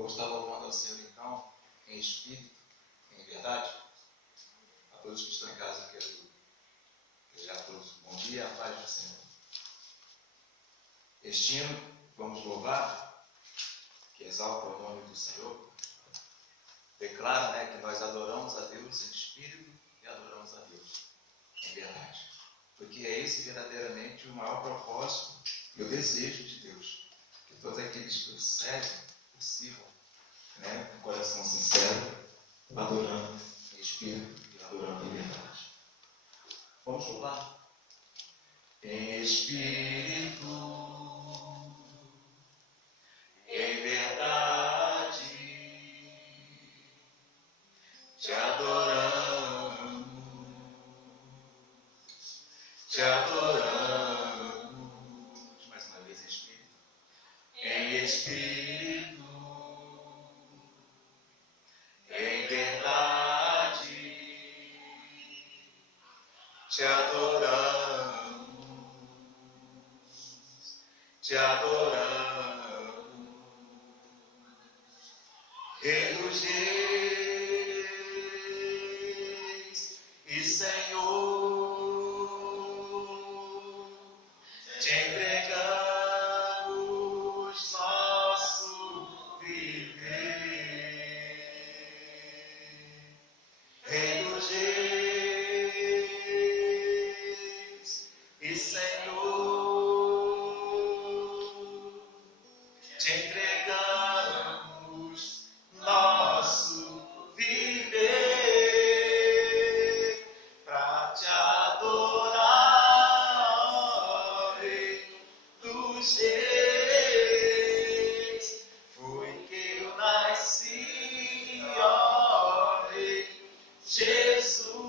Vamos estar louvando ao Senhor então, em espírito, em verdade. A todos que estão em casa, quero desejar a todos bom dia, a paz do Senhor. Este hino, vamos louvar, que exalta o nome do Senhor. Declara, que nós adoramos a Deus em espírito e adoramos a Deus em verdade. Porque é esse verdadeiramente o maior propósito e o desejo de Deus. Que todos aqueles que o servem, o sirvam, com um coração sincero, adorando em espírito e adorando em verdade. Vamos louvar? Em espírito, em verdade, te adoramos, te adoramos. Mais uma vez, em espírito. Em espírito, em verdade, te adoramos, te adoramos. Rei dos reis e Senhor, te entregamos nosso viver. Rei dos reis e Senhor, te entregamos nosso viver para te adorar, Rei dos reis. Foi que eu nasci, ó Rei Jesus.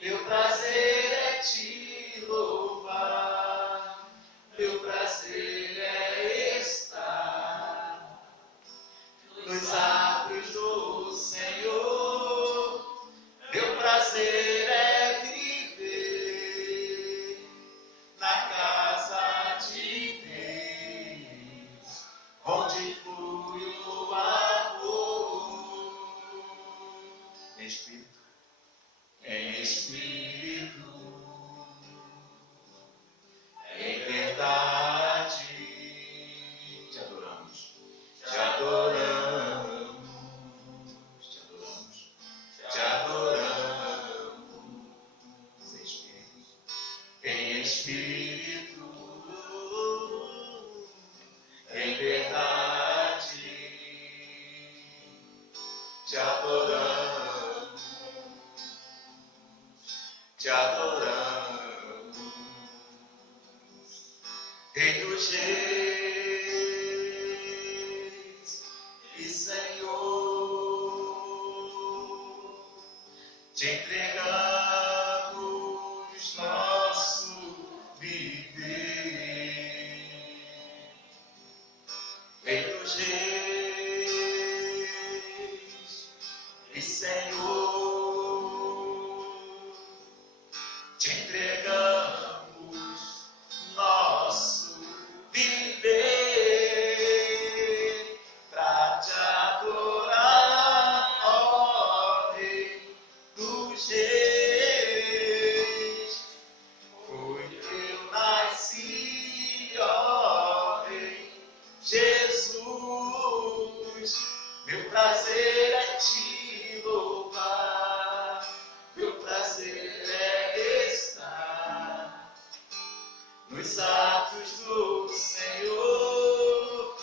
Meu prazer é te louvar, meu prazer é estar nos atos do Senhor. Meu prazer é viver na casa de Deus, onde flui o amor. Em espírito, em espírito, em verdade, te adoramos, te adoramos, te adoramos, te adoramos. Em espírito, em verdade, te adoramos, te adoramos. Rei dos reis e Senhor, te entregamos nosso viver. Rei dos reis e Senhor, te entregamos nosso viver para te adorar, ó Rei dos reis. Foi que eu nasci, ó Rei Jesus. Meu prazer é te louvar, meu prazer é estar nos atos do Senhor.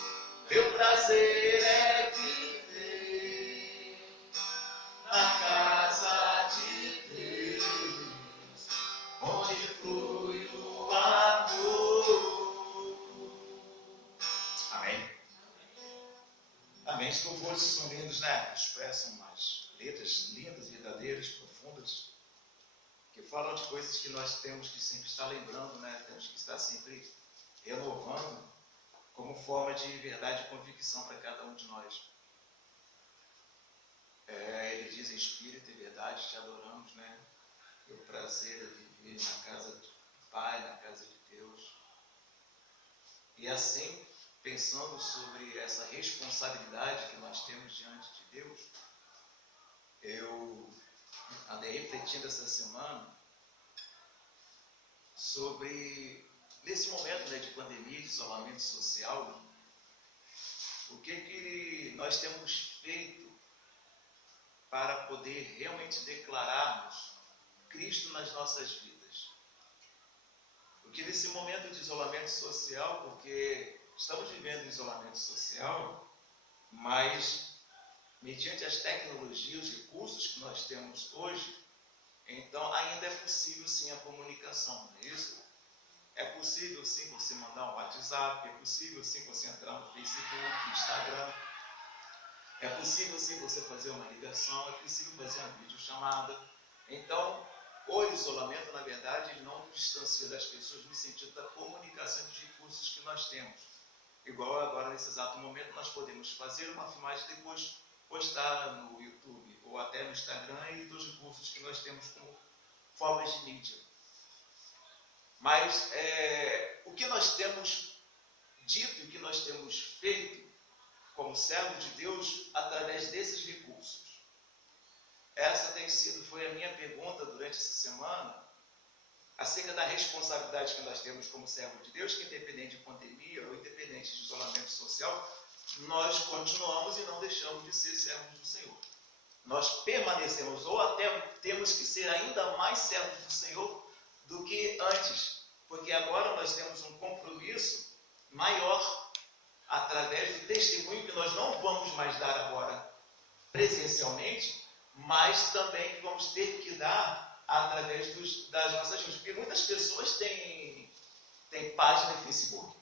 Meu prazer é viver na casa de Deus, onde flui o amor. Amém? Amém. Os louvores são lindos, expressam umas letras lindas, verdadeiras, profundas, que falam de coisas que nós temos que sempre estar lembrando, temos que estar sempre renovando, como forma de verdade e convicção para cada um de nós. Ele diz em espírito e verdade, te adoramos, o prazer é viver na casa do Pai, na casa de Deus. E assim, pensando sobre essa responsabilidade que nós temos diante de Deus, eu andei refletindo essa semana sobre, nesse momento, né, de pandemia, de isolamento social, o que nós temos feito para poder realmente declararmos Cristo nas nossas vidas. Porque nesse momento de isolamento social, porque estamos vivendo em isolamento social, mas mediante as tecnologias, os recursos que nós temos hoje, então ainda é possível sim a comunicação, não é isso? É possível sim você mandar um WhatsApp, é possível sim você entrar no Facebook, no Instagram, é possível sim você fazer uma ligação, é possível fazer uma videochamada. Então, o isolamento, na verdade, ele não distancia das pessoas no sentido da comunicação dos recursos que nós temos. Igual agora, nesse exato momento, nós podemos fazer uma filmagem e depois postar no YouTube ou até no Instagram e dos recursos que nós temos como formas de mídia. Mas o que nós temos dito e o que nós temos feito como servo de Deus através desses recursos? Essa foi a minha pergunta durante essa semana, acerca da responsabilidade que nós temos como servo de Deus, que independente de pandemia ou independente de isolamento social, nós continuamos e não deixamos de ser servos do Senhor. Nós permanecemos, ou até temos que ser ainda mais servos do Senhor do que antes, porque agora nós temos um compromisso maior através do testemunho que nós não vamos mais dar agora presencialmente, mas também que vamos ter que dar através das nossas redes. Porque muitas pessoas têm página no Facebook.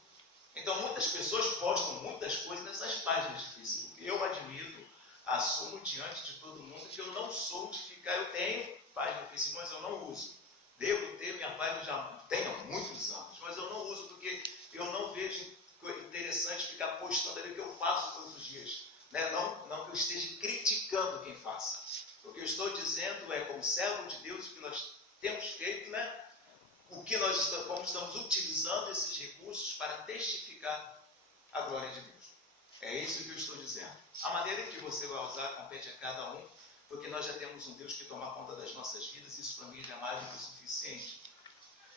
Então, muitas pessoas postam muitas coisas nessas páginas de Facebook. Eu admito, assumo diante de todo mundo que eu não sou de ficar... Eu tenho página no Facebook, mas eu não uso. Devo ter minha página, já tenho há muitos anos, mas eu não uso porque eu não vejo interessante ficar postando ali o que eu faço todos os dias. Né? Não que eu esteja criticando quem faça. O que eu estou dizendo é, como servo de Deus, o que nós temos feito, né? Como estamos utilizando esses recursos para testificar a glória de Deus. É isso que eu estou dizendo. A maneira que você vai usar compete a cada um, porque nós já temos um Deus que toma conta das nossas vidas, isso para mim já é mais do que suficiente.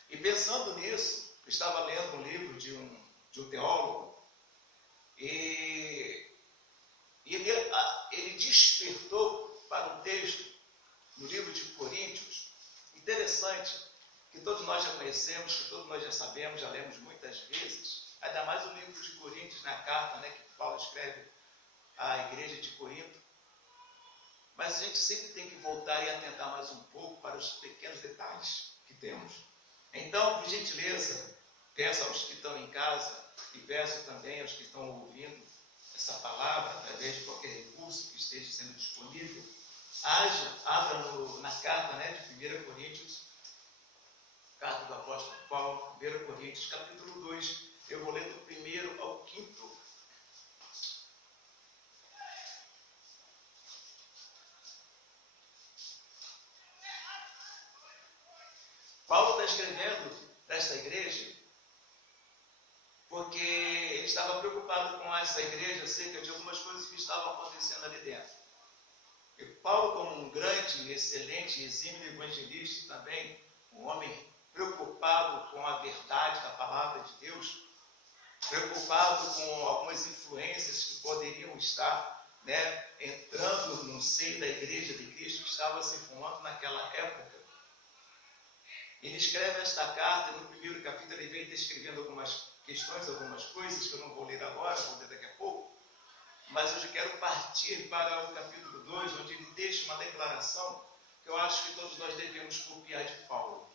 E pensando nisso, eu estava lendo um livro de um teólogo, e ele despertou para um texto no livro de Coríntios, interessante, que todos nós já conhecemos, que todos nós já sabemos, já lemos muitas vezes, ainda mais o livro de Coríntios, na carta, né, que Paulo escreve à igreja de Corinto. Mas a gente sempre tem que voltar e atentar mais um pouco para os pequenos detalhes que temos. Então, por gentileza, peço aos que estão em casa e peço também aos que estão ouvindo essa palavra, através de qualquer recurso que esteja sendo disponível, abra na carta, né, de 1 Coríntios, carta do apóstolo Paulo, 1 Coríntios, capítulo 2, eu vou ler do 1º ao 5º. Paulo está escrevendo para esta igreja porque ele estava preocupado com essa igreja acerca de algumas coisas que estavam acontecendo ali dentro. E Paulo, como um grande, excelente, exímio evangelista também, um homem preocupado com a verdade da palavra de Deus, preocupado com algumas influências que poderiam estar, né, entrando no seio da igreja de Cristo que estava se formando naquela época. Ele escreve esta carta, no primeiro capítulo ele vem descrevendo algumas questões, algumas coisas que eu não vou ler agora, vou ler daqui a pouco, mas hoje eu quero partir para o capítulo 2, onde ele deixa uma declaração que eu acho que todos nós devemos copiar de Paulo.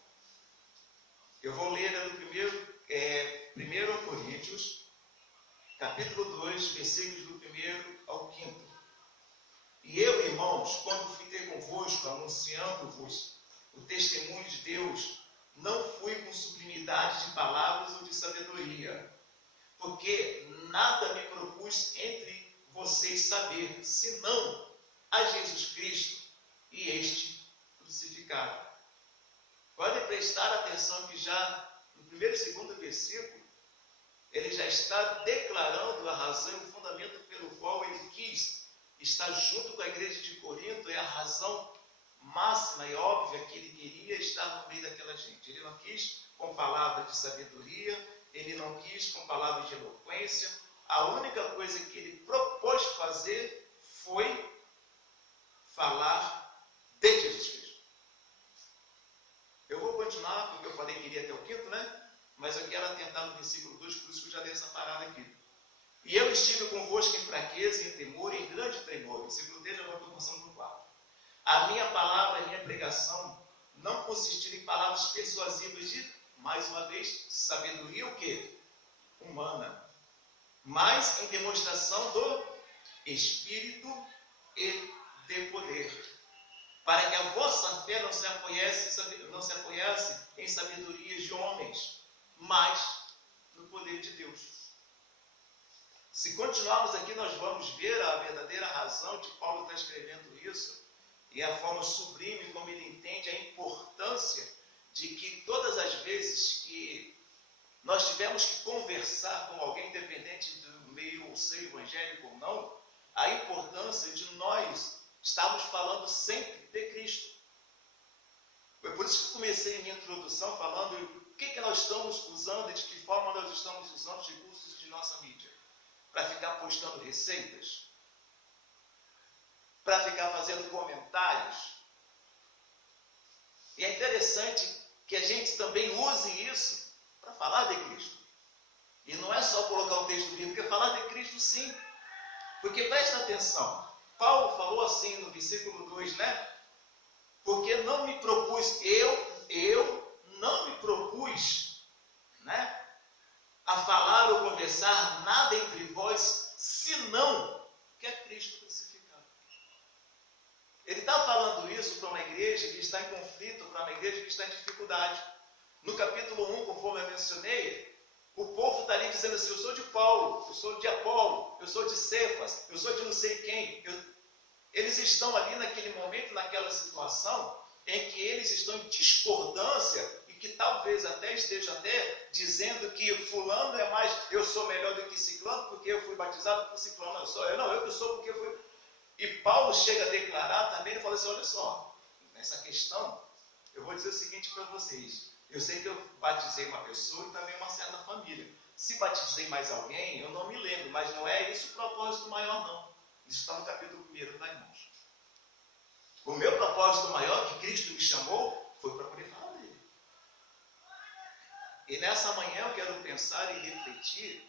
Eu vou ler do 1 Coríntios, capítulo 2, versículos do 1º ao 5º. E eu, irmãos, quando fiquei convosco, anunciando-vos o testemunho de Deus, não fui com sublimidade de palavras ou de sabedoria, porque nada me propus entre vocês saber, senão a Jesus Cristo e este crucificado. Pode prestar atenção que já no primeiro e segundo versículo, ele já está declarando razão e o fundamento pelo qual ele quis estar junto com a igreja de Corinto, é a razão máxima e óbvia que ele queria estar no meio daquela gente. Ele não quis com palavras de sabedoria, ele não quis com palavras de eloquência. A única coisa que ele propôs fazer foi falar de Jesus Cristo. Eu vou continuar, porque eu falei que iria até o quinto, né? Mas eu quero atentar no versículo 2, por isso que eu já dei essa parada aqui. E eu estive convosco em fraqueza, em temor, em grande tremor. Versículo 3, eu estou passando para o 4. A minha palavra, a minha pregação, não consistiram em palavras persuasivas de, mais uma vez, sabedoria o quê? Humana. Mas em demonstração do Espírito e de poder. Para que a vossa fé não se apoiasse em sabedorias de homens, mas no poder de Deus. Se continuarmos aqui, nós vamos ver a verdadeira razão de Paulo estar escrevendo isso e a forma sublime como ele entende a importância de que todas as vezes que nós tivemos que conversar com alguém, independente do meio ou ser evangélico ou não, a importância de nós estarmos falando sempre de Cristo. Foi por isso que comecei a minha introdução falando o que nós estamos usando e de que forma nós estamos usando os recursos de nossa mídia. Para ficar postando receitas? Para ficar fazendo comentários? E é interessante que a gente também use isso para falar de Cristo. E não é só colocar o texto bíblico, é falar de Cristo sim. Porque presta atenção, Paulo falou assim no versículo 2, né? Porque não me propus, eu não me propus, né? A falar ou conversar nada entre vós, senão que é Cristo crucificado. Ele está falando isso para uma igreja que está em conflito, para uma igreja que está em dificuldade. No capítulo 1, conforme eu mencionei, o povo está ali dizendo assim, eu sou de Paulo, eu sou de Apolo, eu sou de Cefas, eu sou de não sei quem. Eles estão ali naquele momento, naquela situação, em que eles estão em discordância e que talvez até esteja até dizendo que fulano é mais, eu sou melhor do que ciclano porque eu fui batizado por ciclano, eu que sou porque eu fui. E Paulo chega a declarar também, ele fala assim, olha só, nessa questão, eu vou dizer o seguinte para vocês, eu sei que eu batizei uma pessoa e também uma certa família. Se batizei mais alguém, eu não me lembro, mas não é isso o propósito maior não. Isso está no capítulo 1, tá, irmãos? O meu propósito maior que Cristo me chamou foi para poder falar dele. E nessa manhã eu quero pensar e refletir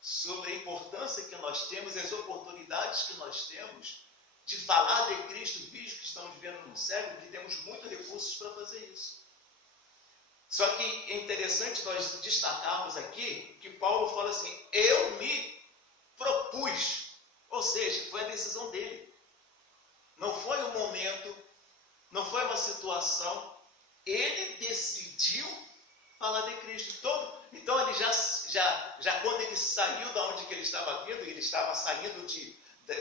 sobre a importância que nós temos e as oportunidades que nós temos de falar de Cristo, visto que estamos vivendo num século que temos muitos recursos para fazer isso. Só que é interessante nós destacarmos aqui que Paulo fala assim, eu me propus, ou seja, foi a decisão dele. Não foi um momento, não foi uma situação, ele decidiu falar de Cristo. Então ele já quando ele saiu da onde que ele estava vindo, ele estava saindo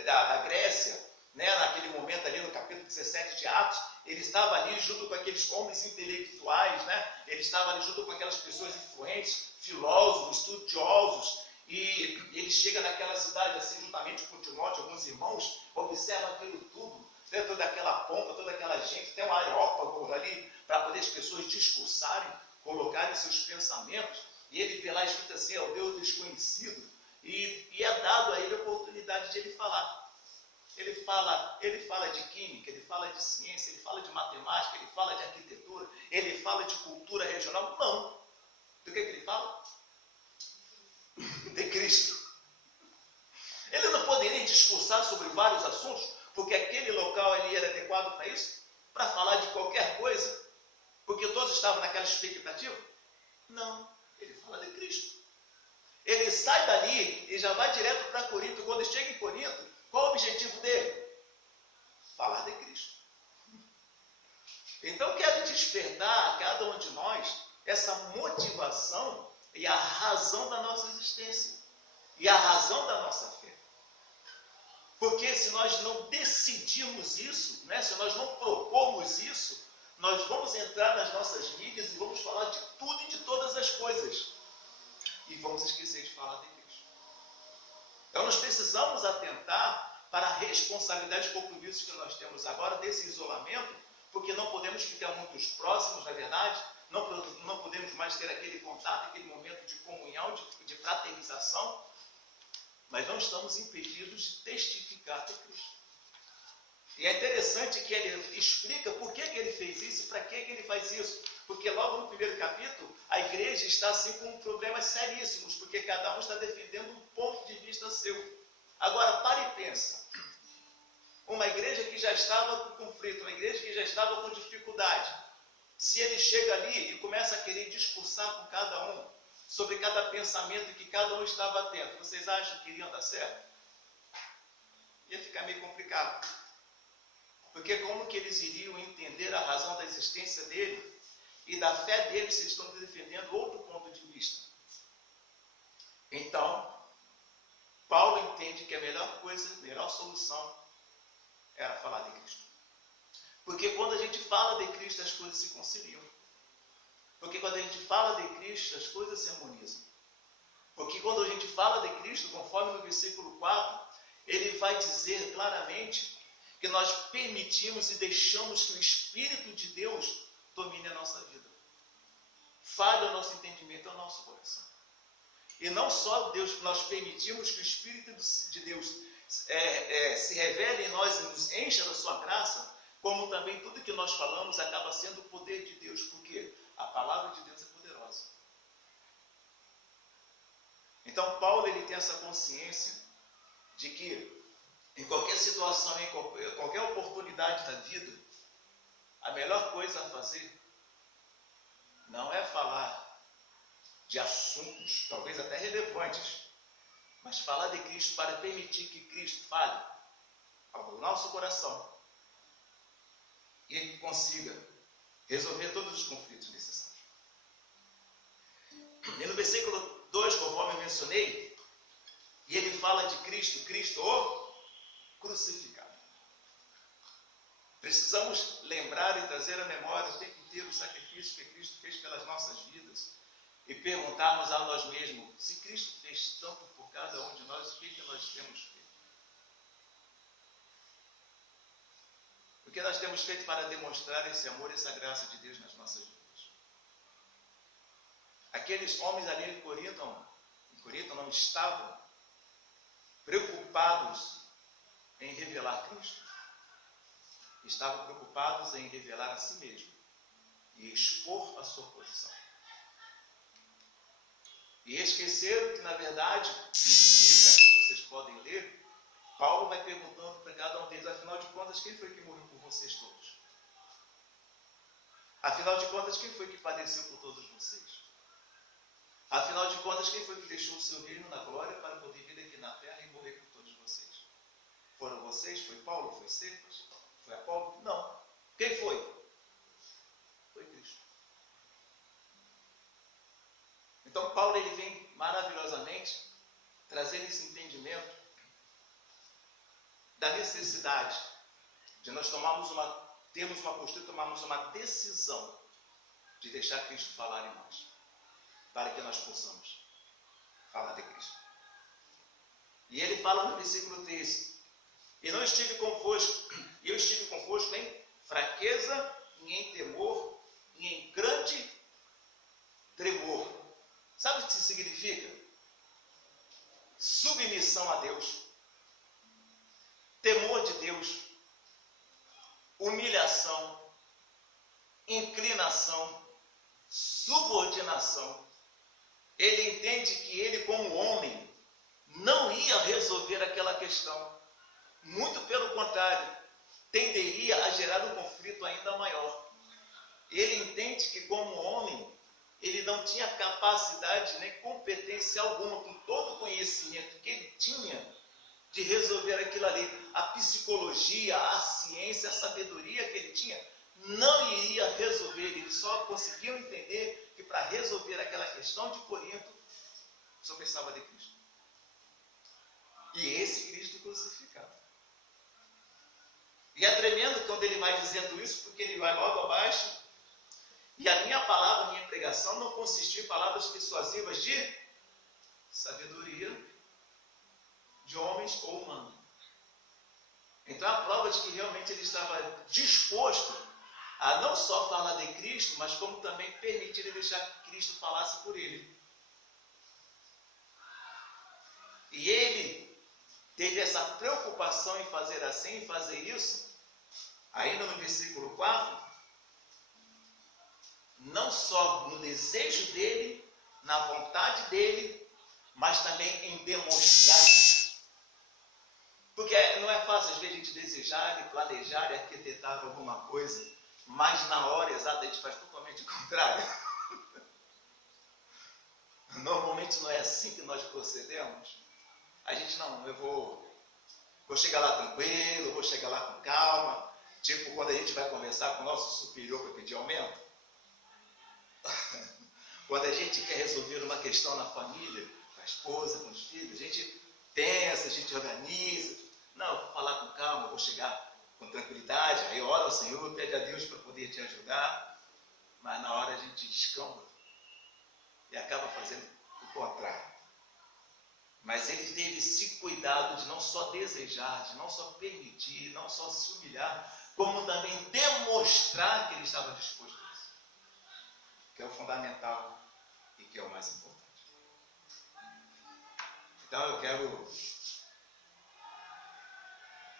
da Grécia, né, naquele momento ali no capítulo 17 de Atos, ele estava ali junto com aqueles homens intelectuais, né, ele estava ali junto com aquelas pessoas influentes, filósofos, estudiosos, e ele chega naquela cidade assim, juntamente com Timóteo, alguns irmãos, observa aquilo tudo, né, toda aquela pompa, toda aquela gente, tem um areópago ali, para poder as pessoas discursarem, colocarem seus pensamentos, e ele vê lá escrito assim, é o Deus desconhecido, e é dado a ele a oportunidade de ele falar. Ele fala de química, ele fala de ciência, ele fala de matemática, ele fala de arquitetura, ele fala de cultura regional. Não. Do que ele fala? De Cristo. Ele não poderia discursar sobre vários assuntos, porque aquele local ele era adequado para isso? Para falar de qualquer coisa? Porque todos estavam naquela expectativa? Não. Ele fala de Cristo. Ele sai dali e já vai direto para Corinto. Quando chega em Corinto, qual o objetivo dele? Falar de Cristo. Então, quero despertar a cada um de nós essa motivação e a razão da nossa existência. E a razão da nossa fé. Porque se nós não decidirmos isso, né, se nós não propormos isso, nós vamos entrar nas nossas mídias e vamos falar de tudo e de todas as coisas. E vamos esquecer de falar de Cristo. Então nós precisamos atentar para a responsabilidade e compromissos que nós temos agora desse isolamento, porque não podemos ficar muito próximos, na verdade, não podemos mais ter aquele contato, aquele momento de comunhão, de fraternização, mas não estamos impedidos de testificar de Cristo. E é interessante que ele explica por que ele fez isso e para que ele faz isso. Porque logo no primeiro capítulo, a igreja está assim com problemas seríssimos, porque cada um está defendendo um ponto de vista seu. Agora, pare e pensa. Uma igreja que já estava com conflito, uma igreja que já estava com dificuldade, se ele chega ali e começa a querer discursar com cada um, sobre cada pensamento que cada um estava tendo, vocês acham que iriam dar certo? Ia ficar meio complicado. Porque como que eles iriam entender a razão da existência dele e da fé dele se eles estão defendendo outro ponto de vista? Então, Paulo entende que a melhor coisa, a melhor solução era falar de Cristo. Porque quando a gente fala de Cristo, as coisas se conciliam. Porque quando a gente fala de Cristo, as coisas se harmonizam. Porque quando a gente fala de Cristo, conforme no versículo 4, ele vai dizer claramente que nós permitimos e deixamos que o Espírito de Deus domine a nossa vida. Fale o nosso entendimento, o nosso coração. E não só Deus, nós permitimos que o Espírito de Deus se revele em nós e nos encha da sua graça, como também tudo que nós falamos acaba sendo o poder de Deus, porque a palavra de Deus é poderosa. Então Paulo ele tem essa consciência de que em qualquer situação, em qualquer oportunidade da vida, a melhor coisa a fazer não é falar de assuntos, talvez até relevantes, mas falar de Cristo para permitir que Cristo fale ao nosso coração e ele consiga resolver todos os conflitos necessários. E no versículo 2, conforme eu mencionei, e ele fala de Cristo, Cristo o crucificado. Precisamos lembrar e trazer à memória o tempo inteiro o sacrifício que Cristo fez pelas nossas vidas e perguntarmos a nós mesmos, se Cristo fez tanto por cada um de nós, o que nós temos feito? O que nós temos feito para demonstrar esse amor e essa graça de Deus nas nossas vidas? Aqueles homens ali em Corinto não estavam preocupados em revelar Cristo. Estavam preocupados em revelar a si mesmo e expor a sua posição. E esqueceram que, na verdade, no que vocês podem ler, Paulo vai perguntando para cada um deles, afinal de contas, quem foi que morreu por vocês todos? Afinal de contas, quem foi que padeceu por todos vocês? Afinal de contas, quem foi que deixou o seu reino na glória para poder vir aqui na terra e morrer por todos vocês? Foram vocês? Foi Paulo? Foi Cefas? Foi Apolo? Não. Quem foi? Foi Cristo. Então Paulo ele vem maravilhosamente trazendo esse entendimento da necessidade de nós termos uma postura, tomarmos uma decisão de deixar Cristo falar em nós, para que nós possamos falar de Cristo. E ele fala no versículo 13, e não estive convosco, e eu estive convosco em fraqueza, e em temor, e em grande tremor. Sabe o que isso significa? Submissão a Deus, temor de Deus, humilhação, inclinação, subordinação. Ele entende que ele, como homem, não ia resolver aquela questão. Muito pelo contrário, tenderia a gerar um conflito ainda maior. Ele entende que, como homem, ele não tinha capacidade nem competência alguma, com todo o conhecimento que ele tinha, de resolver aquilo ali. A psicologia, a ciência, a sabedoria que ele tinha, não iria resolver. Ele só conseguiu entender que para resolver aquela questão de Corinto, só pensava de Cristo. E esse Cristo crucificado. E é tremendo quando ele vai dizendo isso, porque ele vai logo abaixo. E a minha palavra, a minha pregação não consistiu em palavras persuasivas de sabedoria de homens ou humanos. Então é a prova de que realmente ele estava disposto a não só falar de Cristo, mas como também permitir e deixar que Cristo falasse por ele. E ele teve essa preocupação em fazer assim, em fazer isso, ainda no versículo 4, não só no desejo dele, na vontade dele, mas também em demonstrar isso. Porque não é fácil, às vezes, a gente desejar e planejar e arquitetar alguma coisa, mas na hora exata a gente faz totalmente o contrário. Normalmente não é assim que nós procedemos. A gente não, eu vou chegar lá tranquilo, vou chegar lá com calma. Tipo, quando a gente vai conversar com o nosso superior para pedir aumento. Quando a gente quer resolver uma questão na família, com a esposa, com os filhos, a gente pensa, a gente organiza. Não, vou falar com calma, vou chegar com tranquilidade. Aí ora ao Senhor, pede a Deus para poder te ajudar. Mas na hora a gente descamba e acaba fazendo o contrário. Mas ele teve esse cuidado de não só desejar, de não só permitir, não só se humilhar, como também demonstrar que ele estava disposto a isso. Que é o fundamental e que é o mais importante. Então eu quero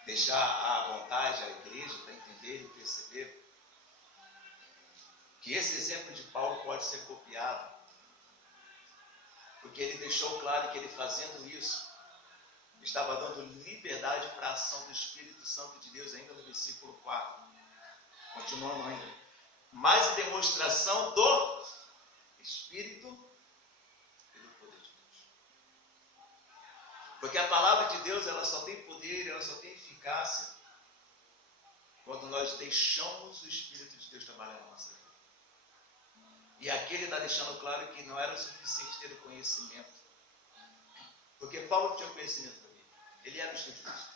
deixar à vontade a igreja para entender e perceber que esse exemplo de Paulo pode ser copiado, porque ele deixou claro que ele fazendo isso estava dando liberdade para a ação do Espírito Santo de Deus, ainda no versículo 4. Continuando ainda. Mais demonstração do Espírito e do poder de Deus. Porque a palavra de Deus, ela só tem poder, ela só tem eficácia quando nós deixamos o Espírito de Deus trabalhar na nossa vida. E aqui ele está deixando claro que não era o suficiente ter o conhecimento. Porque Paulo tinha o conhecimento da Bíblia. Ele era um estudioso.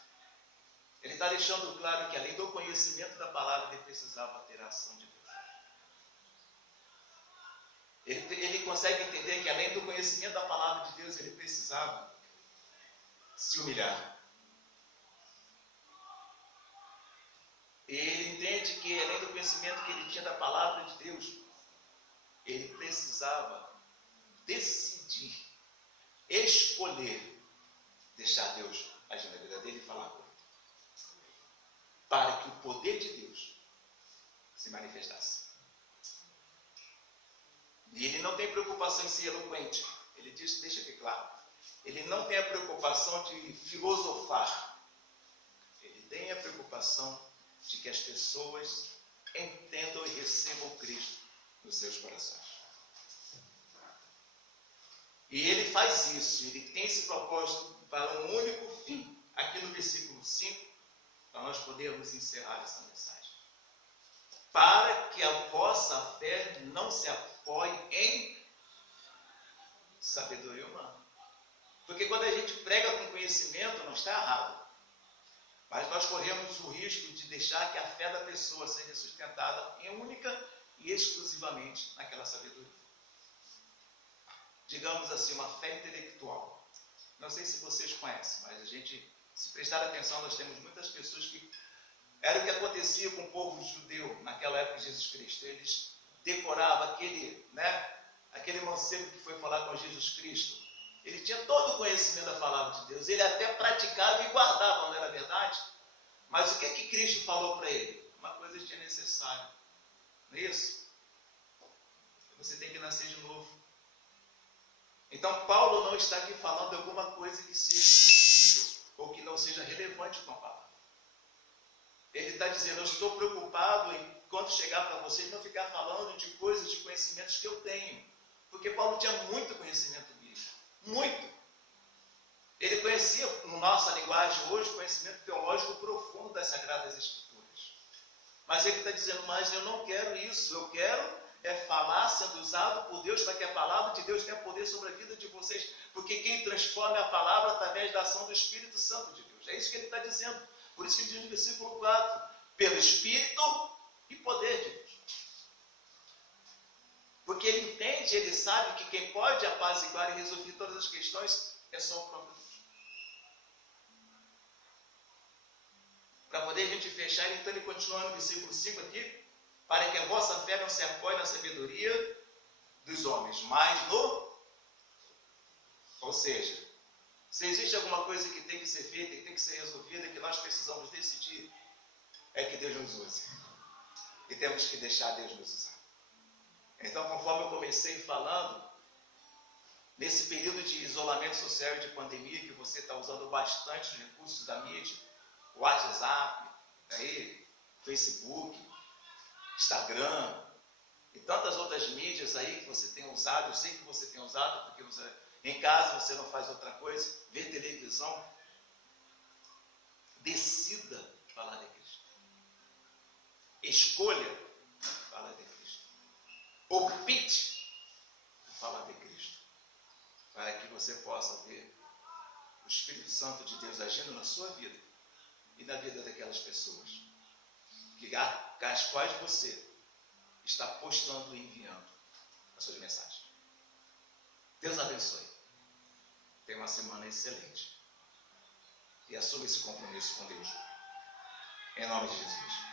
Ele está deixando claro que além do conhecimento da palavra, ele precisava ter a ação de Deus. Ele consegue entender que além do conhecimento da palavra de Deus, ele precisava se humilhar. E ele entende que além do conhecimento que ele tinha da palavra de Deus, ele precisava decidir, escolher, deixar Deus agir na vida dele e falar com ele. Para que o poder de Deus se manifestasse. E ele não tem preocupação em ser eloquente. Ele diz, deixa aqui claro. Ele não tem a preocupação de filosofar. Ele tem a preocupação de que as pessoas entendam e recebam Cristo nos seus corações. E ele faz isso, ele tem esse propósito para um único fim. Aqui no versículo 5, para nós podermos encerrar essa mensagem. Para que a vossa fé não se apoie em sabedoria humana. Porque quando a gente prega com conhecimento, não está errado. Mas nós corremos o risco de deixar que a fé da pessoa seja sustentada em única e exclusivamente naquela sabedoria. Digamos assim, uma fé intelectual. Não sei se vocês conhecem, mas a gente, se prestar atenção, nós temos muitas pessoas que... Era o que acontecia com o povo judeu naquela época de Jesus Cristo. Eles decoravam aquele mancebo que foi falar com Jesus Cristo. Ele tinha todo o conhecimento da palavra de Deus. Ele até praticava e guardava, não era verdade? Mas o que Cristo falou para ele? Uma coisa tinha necessário. Não é isso? Você tem que nascer de novo. Então, Paulo não está aqui falando de alguma coisa que seja impossível ou que não seja relevante com a palavra. Ele está dizendo, eu estou preocupado em, quando chegar para vocês, não ficar falando de coisas, de conhecimentos que eu tenho. Porque Paulo tinha muito conhecimento bíblico. Muito. Ele conhecia, na nossa linguagem hoje, conhecimento teológico profundo das Sagradas Escrituras. Mas ele está dizendo, mas eu não quero isso, eu quero falar sendo usado por Deus para que a palavra de Deus tenha poder sobre a vida de vocês. Porque quem transforma é a palavra através da ação do Espírito Santo de Deus. É isso que ele está dizendo. Por isso que ele diz no versículo 4, pelo Espírito e poder de Deus. Porque ele entende, ele sabe que quem pode apaziguar e resolver todas as questões é só o próprio Deus. poder a gente fechar, então ele continua no versículo 5 aqui, para que a vossa fé não se apoie na sabedoria dos homens, mas no... Ou seja, se existe alguma coisa que tem que ser feita, que tem que ser resolvida, que nós precisamos decidir, é que Deus nos use. E temos que deixar Deus nos usar. Então, conforme eu comecei falando, nesse período de isolamento social e de pandemia, que você está usando bastante os recursos da mídia, WhatsApp, aí, Facebook, Instagram, e tantas outras mídias aí que você tem usado, eu sei que você tem usado, porque você, em casa você não faz outra coisa, vê televisão, decida falar de Cristo. Escolha falar de Cristo. Opte falar de Cristo. Para que você possa ver o Espírito Santo de Deus agindo na sua vida e na vida daquelas pessoas às quais você está postando e enviando as suas mensagens. Deus abençoe. Tenha uma semana excelente. E assuma esse compromisso com Deus. Em nome de Jesus.